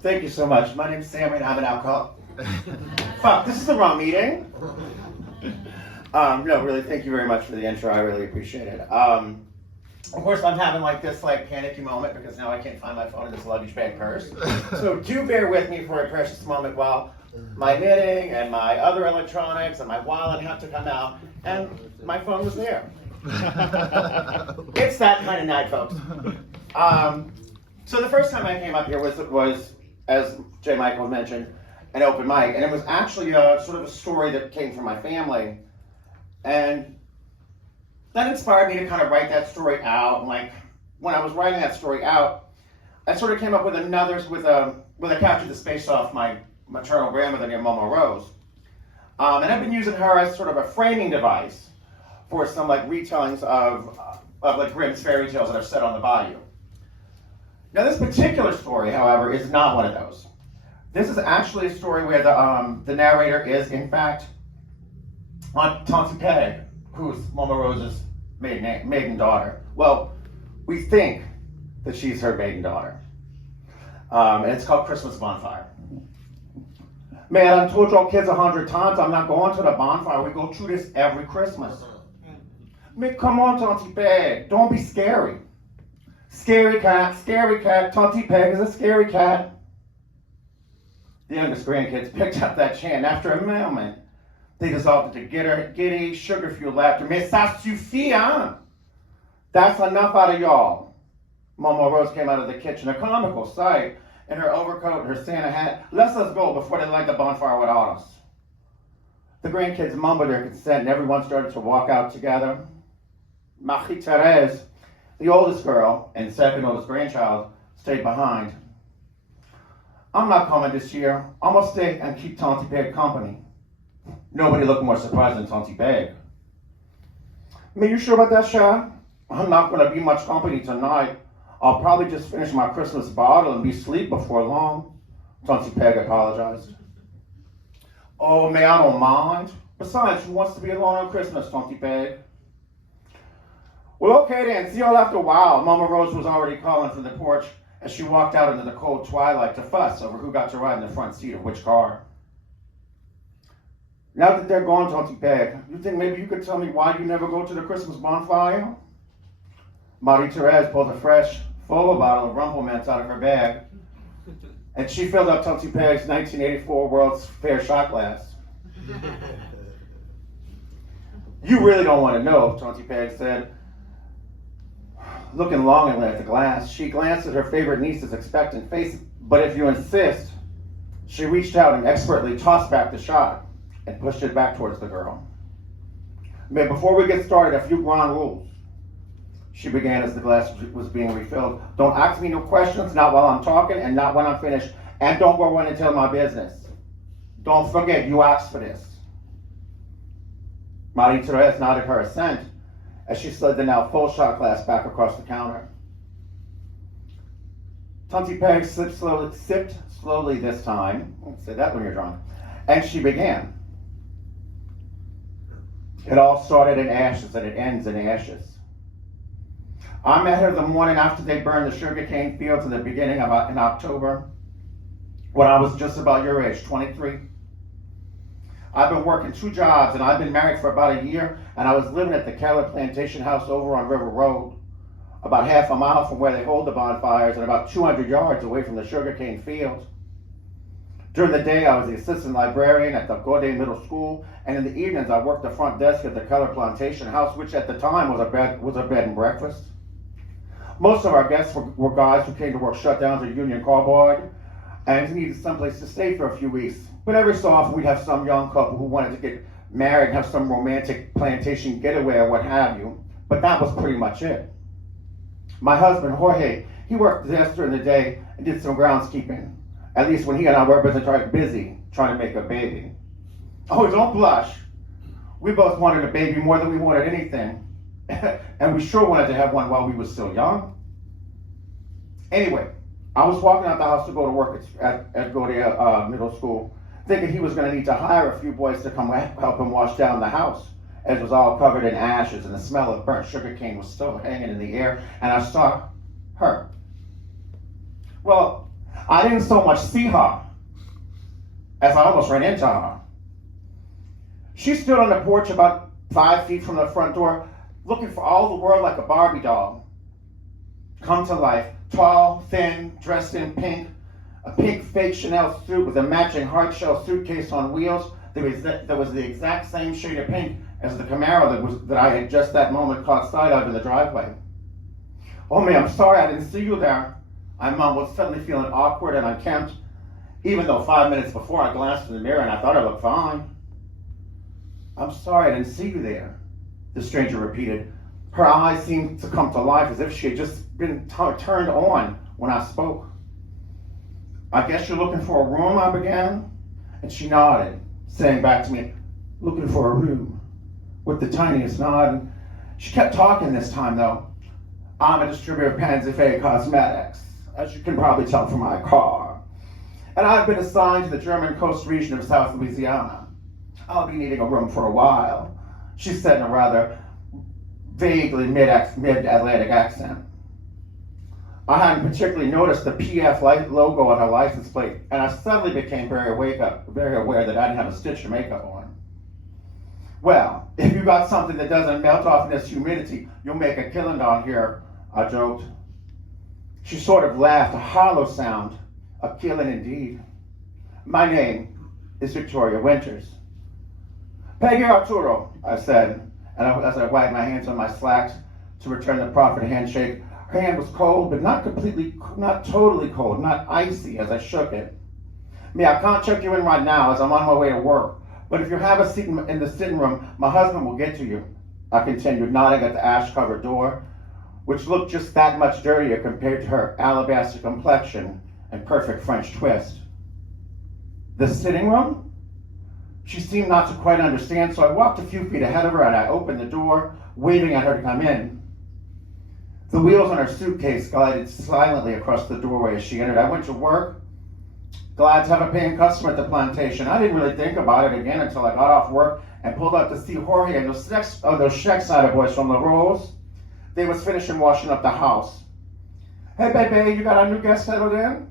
Thank you so much. My name's Sam and I'm an alcoholic. Fuck, this is the wrong meeting. No, really, thank you very much for the intro. I really appreciate it. Of course, I'm having this panicky moment because now I can't find my phone in this luggage bag purse. So do bear with me for a precious moment while my knitting and my other electronics and my wallet have to come out, and my phone was there. It's that kind of night, folks. So the first time I came up here was as J. Michael mentioned, an open mic, and it was actually sort of a story that came from my family, and that inspired me to kind of write that story out. And when I was writing that story out, I sort of came up with with a capture that's based off my maternal grandmother named Mama Rose, and I've been using her as sort of a framing device for some retellings of Grimm's fairy tales that are set on the bayou. Now, this particular story, however, is not one of those. This is actually a story where the narrator is, in fact, Aunt Tante Peg, who's Mama Rose's maiden daughter. Well, we think that she's her maiden daughter. And it's called Christmas Bonfire. Man, I've told y'all kids 100 times I'm not going to the bonfire. We go through this every Christmas. Man, come on, Tante Peg. Don't be scary. Scary cat, Tante Peg is a scary cat. The youngest grandkids picked up that chant. After a moment, they dissolved into giddy, sugar-fueled laughter. Mais ça suffit, hein? That's enough out of y'all. Mama Rose came out of the kitchen, a comical sight, in her overcoat and her Santa hat. Let us go before they light the bonfire without us. The grandkids mumbled their consent, and everyone started to walk out together. Marie-Thérèse, the oldest girl and second oldest grandchild, stayed behind. I'm not coming this year. I'm going to stay and keep Tante Peg company. Nobody looked more surprised than Tante Peg. Man, you sure about that, Sha? I'm not going to be much company tonight. I'll probably just finish my Christmas bottle and be asleep before long. Tante Peg apologized. Oh, man, I don't mind. Besides, who wants to be alone on Christmas, Tante Peg? Well, okay then, see y'all after a while. Mama Rose was already calling from the porch as she walked out into the cold twilight to fuss over who got to ride in the front seat of which car. Now that they're gone, Tante Peg, you think maybe you could tell me why you never go to the Christmas bonfire? Marie-Thérèse pulled a fresh, full bottle of Rumpelmans out of her bag, and she filled up Tante Peg's 1984 World's Fair shot glass. You really don't want to know, Tante Peg said. Looking longingly at the glass, she glanced at her favorite niece's expectant face, but if you insist, she reached out and expertly tossed back the shot and pushed it back towards the girl. Man, before we get started, a few ground rules. She began as the glass was being refilled. Don't ask me no questions, not while I'm talking and not when I'm finished, and don't go run and tell my business. Don't forget, you asked for this. Marie-Thérèse nodded her assent as she slid the now full shot glass back across the counter. Tante Peg sipped slowly this time. Say that when you're drunk. And she began. It all started in ashes and it ends in ashes. I met her the morning after they burned the sugarcane fields in the beginning in October, when I was just about your age, 23. I've been working 2 jobs and I've been married for about a year, and I was living at the Keller Plantation House over on River Road, about half a mile from where they hold the bonfires and about 200 yards away from the sugarcane field. During the day, I was the assistant librarian at the Gaudet Middle School, and in the evenings, I worked the front desk at the Keller Plantation House, which at the time was a bed and breakfast. Most of our guests were guys who came to work shutdowns or union carbide and needed someplace to stay for a few weeks. But every so often, we'd have some young couple who wanted to get married and have some romantic plantation getaway or what have you. But that was pretty much it. My husband, Jorge, he worked the desk during the day and did some groundskeeping. At least when he and I were busy trying to make a baby. Oh, don't blush. We both wanted a baby more than we wanted anything. And we sure wanted to have one while we were still young. Anyway, I was walking out the house to go to work at Gaudet Middle School, thinking he was going to need to hire a few boys to come help him wash down the house, as it was all covered in ashes and the smell of burnt sugarcane was still hanging in the air, and I saw her. Well, I didn't so much see her as I almost ran into her. She stood on the porch about 5 feet from the front door, looking for all the world like a Barbie doll. Come to life, tall, thin, dressed in pink, a pink fake Chanel suit with a matching hard shell suitcase on wheels that was the exact same shade of pink as the Camaro that I had just that moment caught sight of in the driveway. "Oh, ma'am, I'm sorry I didn't see you there," I mumbled, suddenly feeling awkward and unkempt, even though 5 minutes before I glanced in the mirror and I thought I looked fine. "I'm sorry I didn't see you there," the stranger repeated. Her eyes seemed to come to life as if she had just been turned on when I spoke. "I guess you're looking for a room," I began, and she nodded, saying back to me, "Looking for a room," with the tiniest nod. She kept talking this time, though. "I'm a distributor of Panzerfae Cosmetics, as you can probably tell from my car, and I've been assigned to the German coast region of South Louisiana. I'll be needing a room for a while," she said in a rather vaguely mid-Atlantic accent. I hadn't particularly noticed the PF logo on her license plate, and I suddenly became very aware that I didn't have a stitch of makeup on. "Well, if you got something that doesn't melt off in this humidity, you'll make a killing down here," I joked. She sort of laughed, a hollow sound, a killing indeed. "My name is Victoria Winters." "Peggy Arturo," I said, and as I wagged my hands on my slacks to return the proffered handshake. Her hand was cold, but not totally cold, not icy as I shook it. "Me, I can't check you in right now as I'm on my way to work, but if you have a seat in the sitting room, my husband will get to you," I continued, nodding at the ash-covered door, which looked just that much dirtier compared to her alabaster complexion and perfect French twist. "The sitting room?" She seemed not to quite understand, so I walked a few feet ahead of her and I opened the door, waving at her to come in. The wheels on her suitcase glided silently across the doorway as she entered. "I went to work. Glad to have a paying customer at the plantation. I didn't really think about it again until I got off work and pulled up to see Jorge and those Sheckside boys from La Rose. They was finishing washing up the house. 'Hey, baby, you got our new guest settled in?'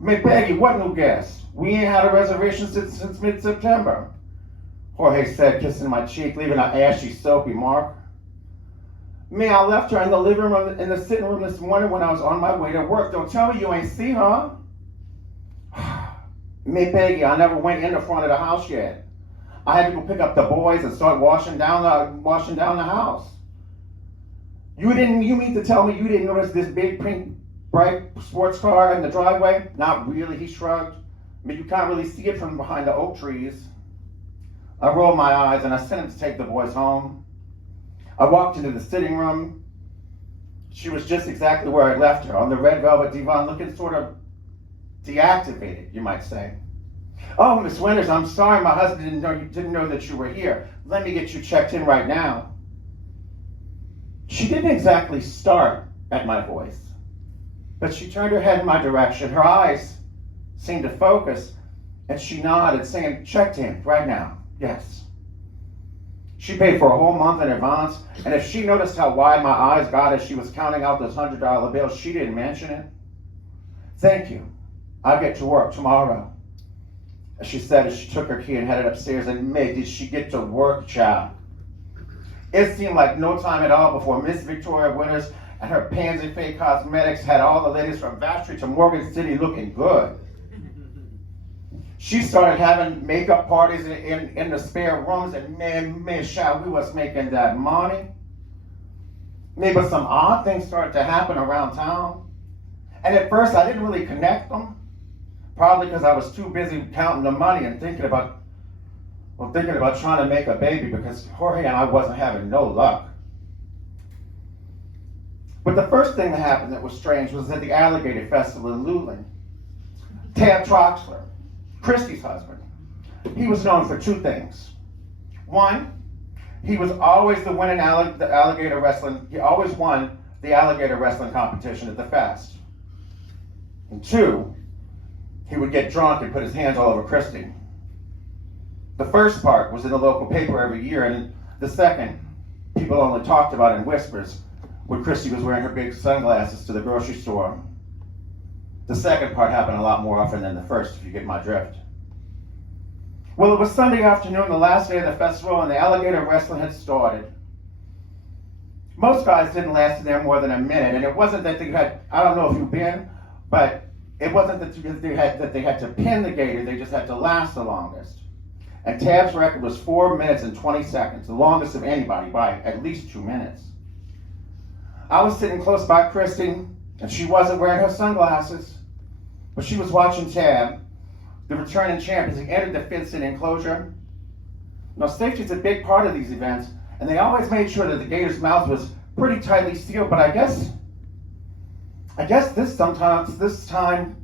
'Me, Peggy, what new guest? We ain't had a reservation since mid-September,' Jorge said, kissing my cheek, leaving an ashy, soapy mark. 'Me, I left her in the sitting room this morning when I was on my way to work. Don't tell me you ain't seen her.' 'Me, Peggy, I never went in the front of the house yet. I had to go pick up the boys and start washing down the house.' You mean to tell me you didn't notice this big pink bright sports car in the driveway?' 'Not really,' he shrugged. 'But you can't really see it from behind the oak trees.' I rolled my eyes and I sent him to take the boys home. I walked into the sitting room. She was just exactly where I left her, on the red velvet divan, looking sort of deactivated, you might say. 'Oh, Miss Winters, I'm sorry my husband didn't know that you were here. Let me get you checked in right now.' She didn't exactly start at my voice, but she turned her head in my direction. Her eyes seemed to focus, and she nodded, saying, 'Checked in right now, yes.' She paid for a whole month in advance, and if she noticed how wide my eyes got as she was counting out those $100 bills, she didn't mention it. 'Thank you. I'll get to work tomorrow,' she said as she took her key and headed upstairs. And man, did she get to work, child. It seemed like no time at all before Miss Victoria Winters and her Panzerfae Cosmetics had all the ladies from Vastry to Morgan City looking good. She started having makeup parties in the spare rooms, and man, child, we was making that money. Maybe some odd things started to happen around town. And at first I didn't really connect them, probably because I was too busy counting the money and thinking about trying to make a baby, because Jorge and I wasn't having no luck. But the first thing that happened that was strange was at the Alligator Festival in Luling. Ted Troxler, Christy's husband, he was known for two things. One, he was always the winning alligator wrestling. He always won the alligator wrestling competition at the fest. And two, he would get drunk and put his hands all over Christy. The first part was in the local paper every year, and the second, people only talked about in whispers when Christy was wearing her big sunglasses to the grocery store. The second part happened a lot more often than the first, if you get my drift. Well, it was Sunday afternoon, the last day of the festival, and the alligator wrestling had started. Most guys didn't last in there more than a minute, and it wasn't that they had, I don't know if you've been, but it wasn't that they had to pin the gator, they just had to last the longest. And Tab's record was 4 minutes and 20 seconds, the longest of anybody by at least 2 minutes. I was sitting close by Christy, and she wasn't wearing her sunglasses, but she was watching Tab, the returning champ, as he entered the fenced-in enclosure. Now, safety is a big part of these events, and they always made sure that the gator's mouth was pretty tightly sealed, but I guess this time,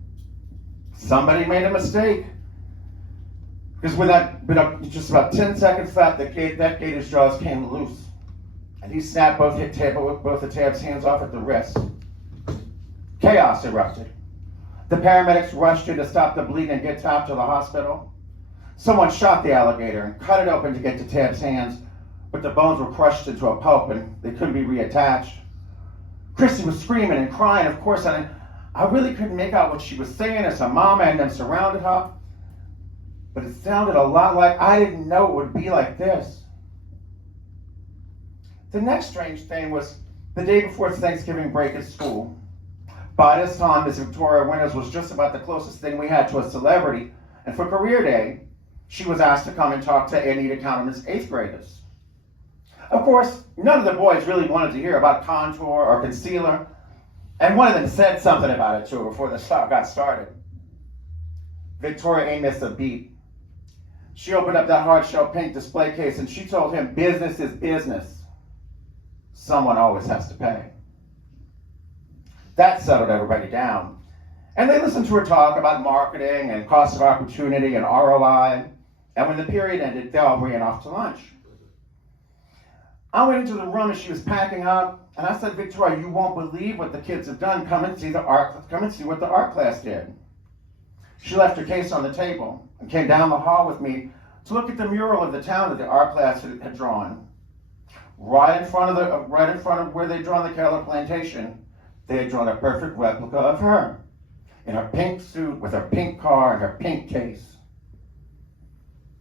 somebody made a mistake. Because when just about 10 seconds left, that gator's jaws came loose. And he snapped both of Tab's hands off at the wrist. Chaos erupted. The paramedics rushed in to stop the bleeding and get Tab to the hospital. Someone shot the alligator and cut it open to get to Tab's hands, but the bones were crushed into a pulp and they couldn't be reattached. Christy was screaming and crying, of course, and I really couldn't make out what she was saying as her mama and them surrounded her. But it sounded a lot like I didn't know it would be like this. The next strange thing was the day before Thanksgiving break at school. By this time, Miss Victoria Winters was just about the closest thing we had to a celebrity, and for career day, she was asked to come and talk to Anita Counterman's 8th graders. Of course, none of the boys really wanted to hear about contour or concealer, and one of them said something about it to her before the talk got started. Victoria ain't missed a beat. She opened up that hard-shell pink display case and she told him business is business. Someone always has to pay. That settled everybody down. And they listened to her talk about marketing and cost of opportunity and ROI. And when the period ended, they all ran off to lunch. I went into the room as she was packing up, and I said, Victoria, you won't believe what the kids have done. Come and see what the art class did. She left her case on the table and came down the hall with me to look at the mural of the town that the art class had drawn. Right in front of where they'd drawn the Keller plantation, they had drawn a perfect replica of her, in her pink suit with her pink car and her pink case.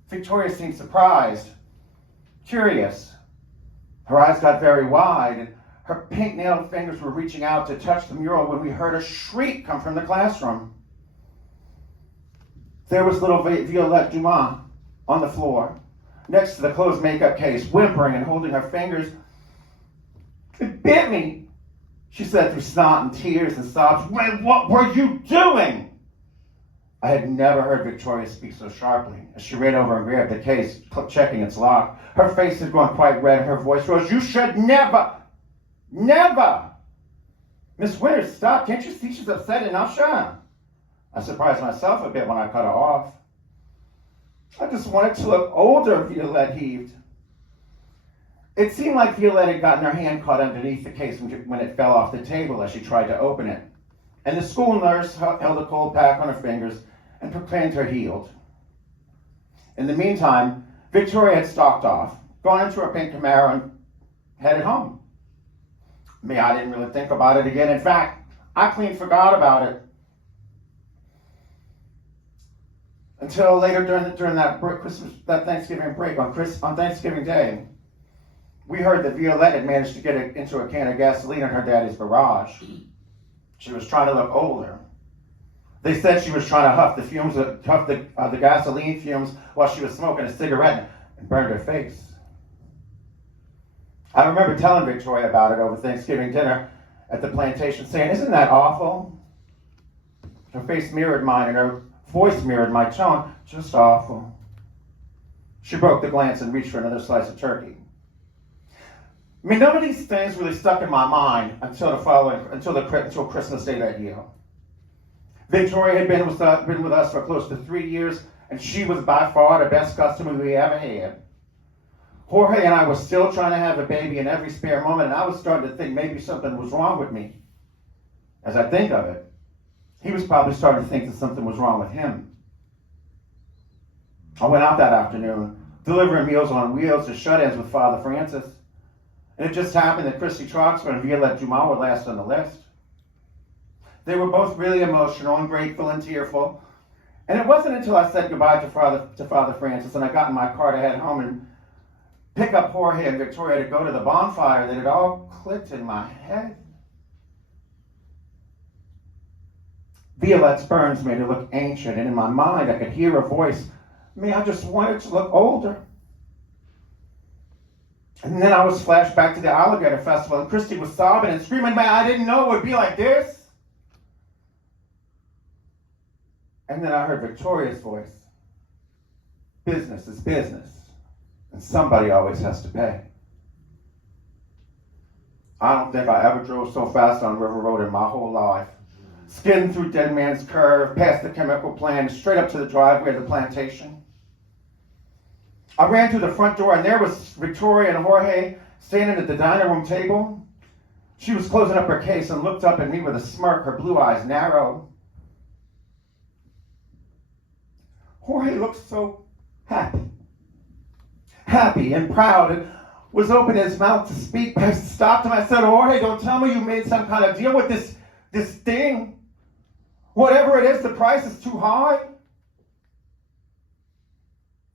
Victoria seemed surprised, curious. Her eyes got very wide, and her pink-nailed fingers were reaching out to touch the mural when we heard a shriek come from the classroom. There was little Violette Dumas on the floor, next to the closed makeup case, whimpering and holding her fingers. It bit me, she said through snot and tears and sobs. What were you doing? I had never heard Victoria speak so sharply as she ran over and grabbed the case, checking its lock. Her face had gone quite red and her voice rose. You should never! Miss Winters, stop. Can't you see she's upset enough, Sean? I surprised myself a bit when I cut her off. I just wanted to look older, Violette heaved. It seemed like Violette had gotten her hand caught underneath the case when it fell off the table as she tried to open it. And the school nurse held a cold pack on her fingers and proclaimed her healed. In the meantime, Victoria had stalked off, gone into her pink Camaro and headed home. Me, I didn't really think about it again. In fact, I clean forgot about it. Until later during that Thanksgiving break on Thanksgiving Day, we heard that Violette had managed to get into a can of gasoline in her daddy's garage. She was trying to look older. They said she was trying to huff the gasoline fumes while she was smoking a cigarette and burned her face. I remember telling Victoria about it over Thanksgiving dinner at the plantation, saying, "Isn't that awful?" Her face mirrored mine and her voice mirrored my tone. Just awful. She broke the glance and reached for another slice of turkey. I mean, none of these things really stuck in my mind until Christmas Day that year. Victoria had been with us for close to 3 years, and she was by far the best customer we ever had. Jorge and I were still trying to have a baby in every spare moment, and I was starting to think maybe something was wrong with me. As I think of it, he was probably starting to think that something was wrong with him. I went out that afternoon, delivering Meals on Wheels to shut-ins with Father Francis. And it just happened that Christy Troxler and Violette Dumas were last on the list. They were both really emotional and grateful and tearful. And it wasn't until I said goodbye to Father Francis and I got in my car to head home and pick up Jorge and Victoria to go to the bonfire that it all clicked in my head. Violet's burns made her look ancient, and in my mind I could hear her voice. I just wanted to look older. And then I was flashed back to the Alligator Festival, and Christy was sobbing and screaming, man, I didn't know it would be like this. And then I heard Victoria's voice. Business is business, and somebody always has to pay. I don't think I ever drove so fast on River Road in my whole life. Skidding through Dead Man's Curve, past the chemical plant, straight up to the driveway of the plantation. I ran through the front door, and there was Victoria and Jorge standing at the dining room table. She was closing up her case and looked up at me with a smirk, her blue eyes narrow. Jorge looked so happy and proud, and was opening his mouth to speak. I stopped him. I said, Jorge, don't tell me you made some kind of deal with this thing. Whatever it is, the price is too high.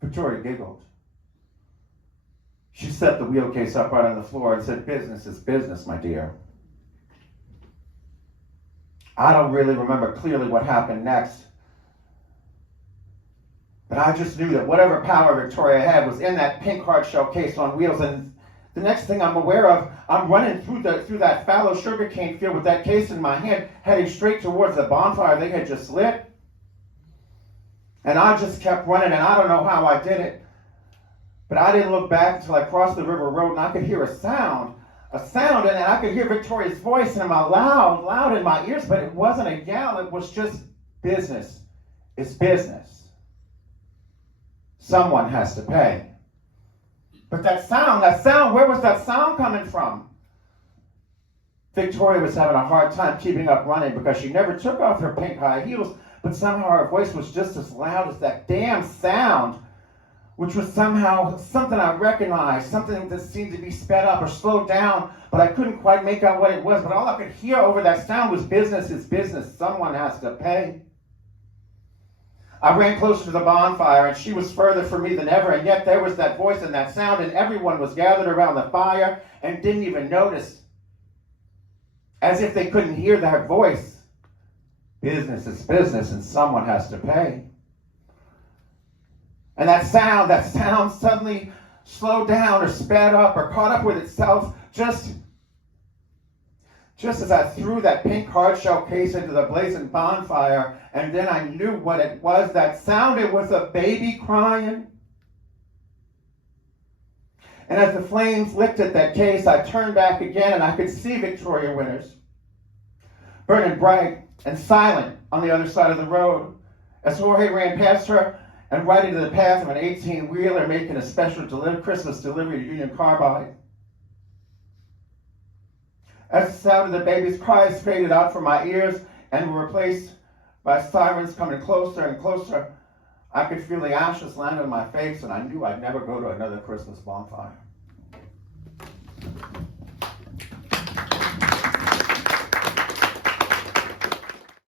Victoria giggled. She set the wheel case up right on the floor and said, business is business, my dear. I don't really remember clearly what happened next. But I just knew that whatever power Victoria had was in that pink hard shell case on wheels. And the next thing I'm aware of, I'm running through that fallow sugarcane field with that case in my hand, heading straight towards the bonfire they had just lit. And I just kept running, and I don't know how I did it. But I didn't look back until I crossed the river road, and I could hear a sound, and I could hear Victoria's voice, and loud in my ears, but it wasn't a yell, it was just business. It's business. Someone has to pay. But that sound, where was that sound coming from? Victoria was having a hard time keeping up running because she never took off her pink high heels, but somehow her voice was just as loud as that damn sound, which was somehow something I recognized, something that seemed to be sped up or slowed down, but I couldn't quite make out what it was. But all I could hear over that sound was business is business. Someone has to pay. I ran closer to the bonfire, and she was further from me than ever, and yet there was that voice and that sound, and everyone was gathered around the fire and didn't even notice, as if they couldn't hear that voice. Business is business, and someone has to pay. And that sound suddenly slowed down or sped up or caught up with itself just as I threw that pink hard-shell case into the blazing bonfire, and then I knew what it was. That sound, it was a baby crying. And as the flames licked at that case, I turned back again, and I could see Victoria Winters, burning bright and silent on the other side of the road, as Jorge ran past her and right into the path of an 18-wheeler making a special Christmas delivery to Union Carbide. As the sound of the baby's cries faded out from my ears and were replaced by sirens coming closer and closer, I could feel the ashes land on my face, and I knew I'd never go to another Christmas bonfire.